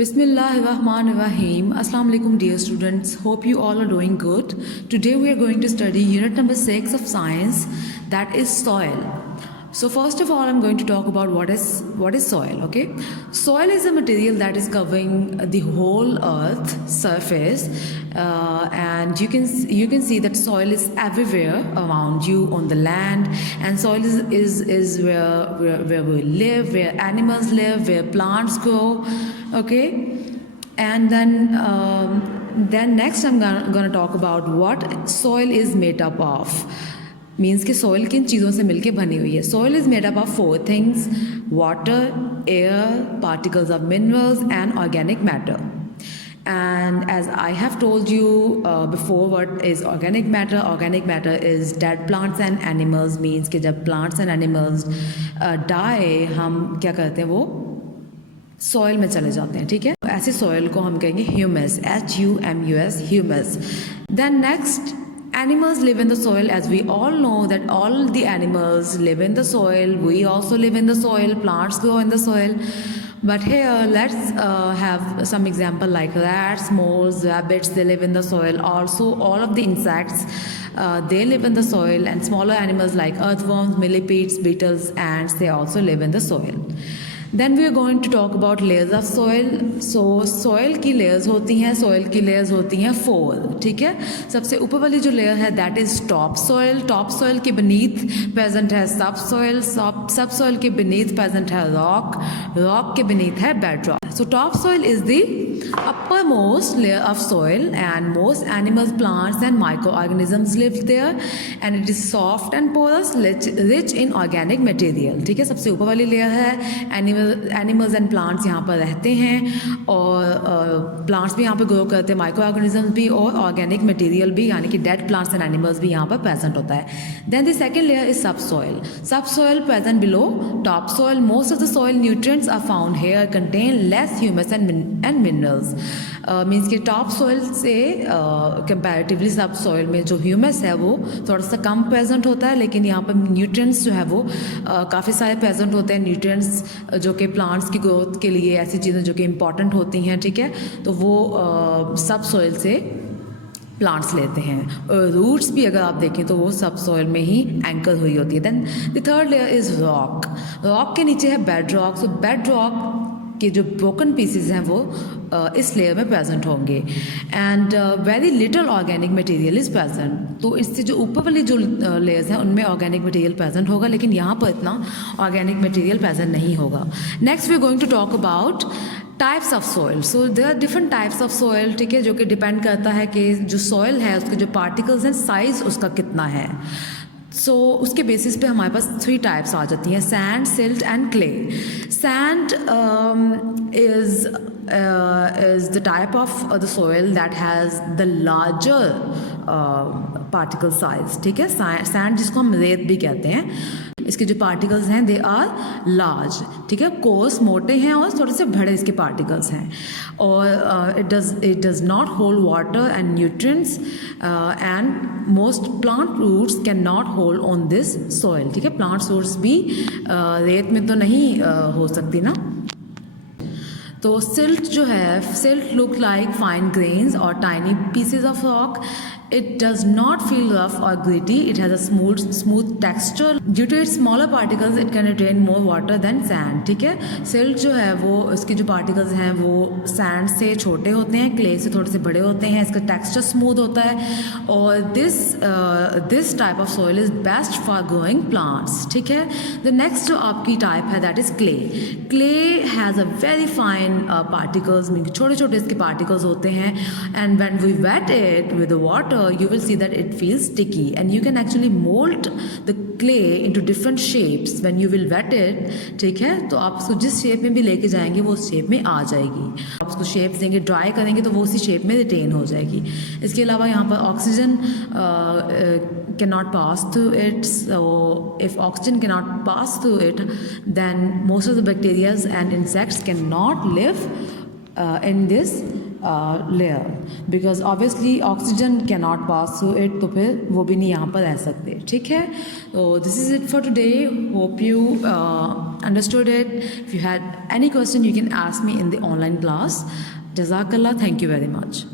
Bismillahirrahmanirrahim. Assalamu alaikum dear students. Hope you all are doing good. Today we are going to study unit number 6 of science, that is soil. So first of all I'm going to talk about what is soil, okay? Soil is a material that is covering the whole earth surface and you can see that soil is everywhere around you on the land, and soil is where we live, where animals live, where plants grow, okay? And then next I'm gonna talk about what soil is made up of. Means कि soil किन चीज़ों से मिलके बनी हुई है. Soil is made up of 4 things: water, air, particles of minerals and organic matter. And as I have told you before, what is organic matter? Organic matter is dead plants and animals. Means कि जब plants and animals die, हम क्या करते हैं, वो soil में चले जाते हैं, ठीक है? ऐसे सॉइल को हम कहेंगे humus, HUMUS, humus. Then next, animals live in the soil. As we all know that all the animals live in the soil, we also live in the soil, plants grow in the soil. But here let's have some example like rats, moles, rabbits. They live in the soil. Also all of the insects, they live in the soil, and smaller animals like earthworms, millipedes, beetles, ants, they also live in the soil. Then we are going to talk about layers of soil. So soil की layers होती हैं, soil की layers होती हैं 4, ठीक है? सबसे ऊपर वाली जो layer है that is top soil. Top soil के beneath present है subsoil. Subsoil के beneath present है rock. Rock के beneath है bedrock. So top soil is the uppermost layer of soil, and most animals, plants and microorganisms live there, and it is soft and porous, rich in organic material. ठीक है? सबसे ऊपर वाली layer है animals and plants यहाँ पर रहते हैं, और प्लांट्स भी यहाँ पर ग्रो करते हैं, माइक्रो ऑर्गेनिजम्स भी, और ऑर्गेनिक मटेरियल भी, यानी कि डेड प्लांट्स एंड एनिमल्स भी यहाँ पर प्रेजेंट होता है. Then the second layer is subsoil. Subsoil present below topsoil. Most of the soil nutrients are found here, contain less humus and minerals. Means कि topsoil से comparatively subsoil में जो humus है वो थोड़ा सा कम present होता है, लेकिन यहाँ पर न्यूट्रिएंट्स जो है वो काफ़ी सारे प्रेजेंट होते हैं. न्यूट्रिएंट्स जो कि प्लांट्स की ग्रोथ के लिए, ऐसी चीज़ें जो कि इम्पॉर्टेंट होती हैं, ठीक है? तो वो सब सॉइल से प्लांट्स लेते हैं. रूट्स भी अगर आप देखें तो वो सब सॉइल में ही एंकर हुई होती है. Then the third layer is rock. Rock के नीचे है bedrock. So bedrock के जो ब्रोकन पीसेस हैं वो इस लेयर में प्रेजेंट होंगे, and very little organic material is present. तो इससे जो ऊपर वाली जो लेयर्स हैं उनमें ऑर्गेनिक मटेरियल प्रेजेंट होगा, लेकिन यहाँ पर इतना ऑर्गेनिक मटेरियल प्रेजेंट नहीं होगा. Next we are going to talk about types of soil. So there are different types of soil, ठीक है? जो कि डिपेंड करता है कि जो सॉइल है उसके जो पार्टिकल्स हैं, साइज़ उसका कितना है. सो उसके बेसिस पे हमारे पास 3 टाइप्स आ जाती हैं: sand, silt and clay. Sand is the type of the soil that has the larger particle size, ठीक है? सैंड जिसको हम रेत भी कहते हैं, इसके जो पार्टिकल्स हैं दे आर लार्ज, ठीक है? कोर्स, मोटे हैं, और थोड़े से बड़े इसके पार्टिकल्स हैं. और it does not hold water and nutrients, and most plant roots can not hold on this soil, ठीक है? प्लांट रूट्स भी रेत में तो नहीं हो सकती ना. तो सिल्ट जो है, silt look like fine grains और tiny pieces of rock. It does not feel rough or gritty. It has a smooth texture. Due to its smaller particles, it can retain more water than sand. ठीक है? Silt जो है वो, इसके जो particles हैं वो सैंड से छोटे होते हैं, क्ले से थोड़े से बड़े होते हैं, इसका टेक्सचर स्मूथ होता है, और this type of soil is best for growing plants, ठीक है? द नेक्स्ट जो आपकी टाइप है that is clay. Clay has a very fine particles, mean छोटे छोटे इसके पार्टिकल्स होते हैं, and when we wet it with water you will see that it feels sticky, and you can actually mold the clay into different shapes when you will wet it, ठीक है? तो आप उसको जिस शेप में भी लेके जाएंगे वो उस शेप में आ जाएगी. आप उसको शेप देंगे, ड्राई करेंगे तो वो उसी शेप में रिटेन हो जाएगी. इसके अलावा यहाँ पर oxygen cannot pass through it. So if oxygen cannot pass through it, then most of the bacteria and insects cannot live in this layer, because obviously oxygen can not pass through it, तो फिर वो भी नहीं यहाँ पर रह सकते. ठीक है, तो this is it for today. Hope you understood it. If you had any question you can ask me in the online class. जज़ाकल्लाह. Thank you very much.